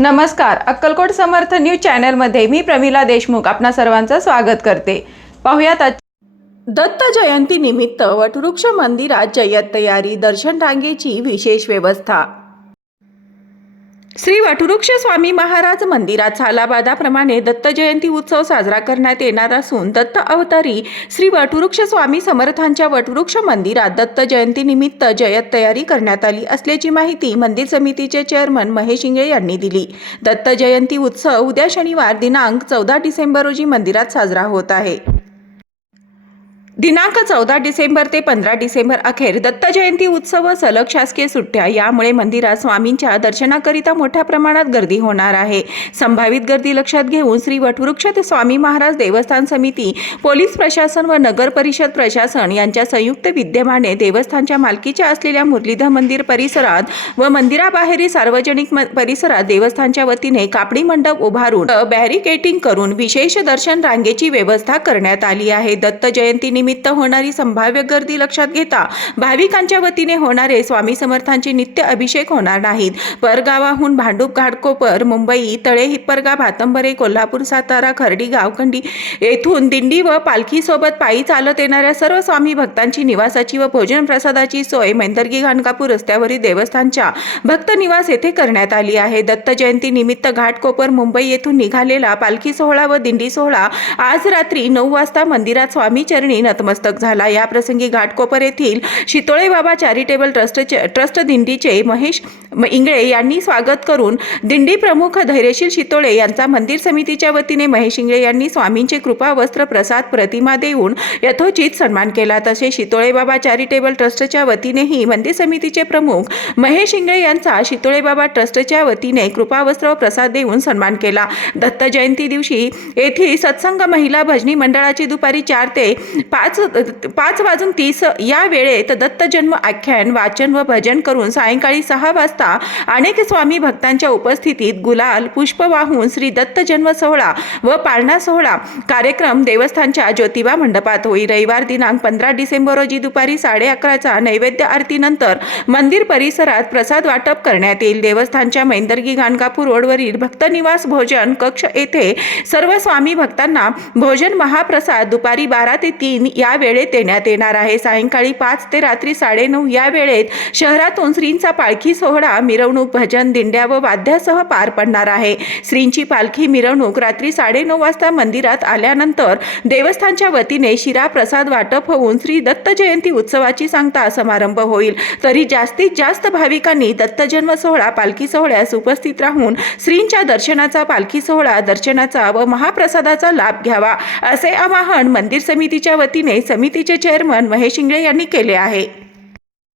नमस्कार अक्कलकोट समर्थ न्यूज चॅनलमध्ये मी प्रमिला देशमुख आपणा सर्वांचं स्वागत करते. पाहुयात दत्त जयंती निमित्त वटवृक्ष मंदिरात जय्यत तयारी दर्शन रांगेची विशेष व्यवस्था श्री वटवृक्ष स्वामी महाराज मंदिरात सालाबादाप्रमाणे दत्त जयंती उत्सव साजरा करण्यात येणार असून दत्त अवतारी श्री वटवृक्ष स्वामी समर्थांच्या वटवृक्ष मंदिरात दत्त जयंतीनिमित्त जयत तयारी करण्यात आली असल्याची माहिती मंदिर समितीचे चेअरमन महेश इंगळे यांनी दिली. दत्त जयंती उत्सव उद्या शनिवार दिनांक चौदा डिसेंबर रोजी मंदिरात साजरा होत आहे. दिनांक चौदा डिसेंबर ते पंधरा डिसेंबर अखेर दत्त जयंती उत्सव व सलग शासकीय सुट्ट्या. यामुळे मंदिरात स्वामींच्या दर्शनाकरिता मोठ्या प्रमाणात गर्दी होणार आहे. संभावित गर्दी लक्षात घेऊन श्री वटवृक्ष ते स्वामी महाराज देवस्थान समिती पोलीस प्रशासन व नगर परिषद प्रशासन यांच्या संयुक्त विद्यमाने देवस्थानच्या मालकीच्या असलेल्या मुरलीधर मंदिर परिसरात व मंदिराबाहेरील सार्वजनिक म- परिसरात देवस्थानच्या वतीने कापडी मंडप उभारून बॅरिकेटिंग करून विशेष दर्शन रांगेची व्यवस्था करण्यात आली आहे. दत्त जयंती निमित्त होणारी संभाव्य गर्दी लक्षात घेता भाविकांच्या वतीने होणारे स्वामी समर्थांचे नित्य अभिषेक होणार नाहीत. परगावाहून भांडूप घाटकोपर मुंबई तळे हिप्परगा भातंबरे कोल्हापूर सातारा खर्डी गावखंडी येथून दिंडी व पालखीसोबत पायी चालत येणाऱ्या सर्व स्वामी भक्तांची निवासाची व भोजन प्रसादाची सोय मैंदर्गी घाणकापूर रस्त्यावरील देवस्थानच्या भक्त निवास येथे करण्यात आली आहे. दत्त जयंती निमित्त घाटकोपर मुंबई येथून निघालेला पालखी सोहळा व दिंडी सोहळा आज रात्री नऊ वाजता मंदिरात स्वामी चरणी नतमस्तक झाला. या प्रसंगी घाटकोपर येथील शितोळे बाबा चॅरिटेबल ट्रस्टचे ट्रस्ट दिंडीचे महेश इंगळे यांनी स्वागत करून दिंडी प्रमुख धैर्यशील शितोळे यांचा मंदिर समितीच्या वतीने महेश इंगळे यांनी स्वामींचे कृपा वस्त्र प्रसाद प्रतिमा देऊन यथोचित सन्मान केला. तसे शितोळे बाबा चॅरिटेबल ट्रस्टच्या वतीनेही मंदिर समितीचे प्रमुख महेश इंगळे यांचा शितोळे बाबा ट्रस्टच्या वतीने कृपावस्त्र व प्रसाद देऊन सन्मान केला. दत्त जयंती दिवशी येथील सत्संग महिला भजनी मंडळाची दुपारी चार ते पाच पाच पाच वाजून तीस या वेळेत दत्त जन्म आख्यान वाचन व भजन करून सायंकाळी सहा वाजता अनेक स्वामी भक्तांच्या उपस्थितीत गुलाल पुष्प वाहून श्री दत्त जन्म सोहळा व पाळणा सोहळा कार्यक्रम देवस्थानच्या ज्योतिबा मंडपात होईल रविवार दिनांक पंधरा डिसेंबर रोजी दुपारी साडे अकराचा नैवेद्य आरतीनंतर मंदिर परिसरात प्रसाद वाटप करण्यात येईल. देवस्थानच्या मैंदर्गी गाणगापूर रोडवरील भक्तनिवास भोजन कक्ष येथे सर्व स्वामी भक्तांना भोजन महाप्रसाद दुपारी बारा ते तीन या वेळेत देण्यात येणार आहे. सायंकाळी पाच ते रात्री साडेनऊ या वेळेत शहरातून श्रींचा पालखी सोहळा मिरवणूक भजन दिंड्या व वाद्यासह पार पडणार आहे. श्रींची पालखी मिरवणूक रात्री साडेनऊ वाजता मंदिरात आल्यानंतर देवस्थानच्या वतीने शिरा प्रसाद वाटप होऊन श्री दत्त जयंती उत्सवाची सांगता समारंभ होईल. तरी जास्तीत जास्त भाविकांनी दत्त जन्म सोहळा पालखी सोहळ्यास उपस्थित राहून श्रींच्या दर्शनाचा पालखी सोहळा दर्शनाचा व महाप्रसादाचा लाभ घ्यावा असे आवाहन मंदिर समितीच्या वतीने समितीचे चेअरमन महेश इंगळे यांनी केले आहे.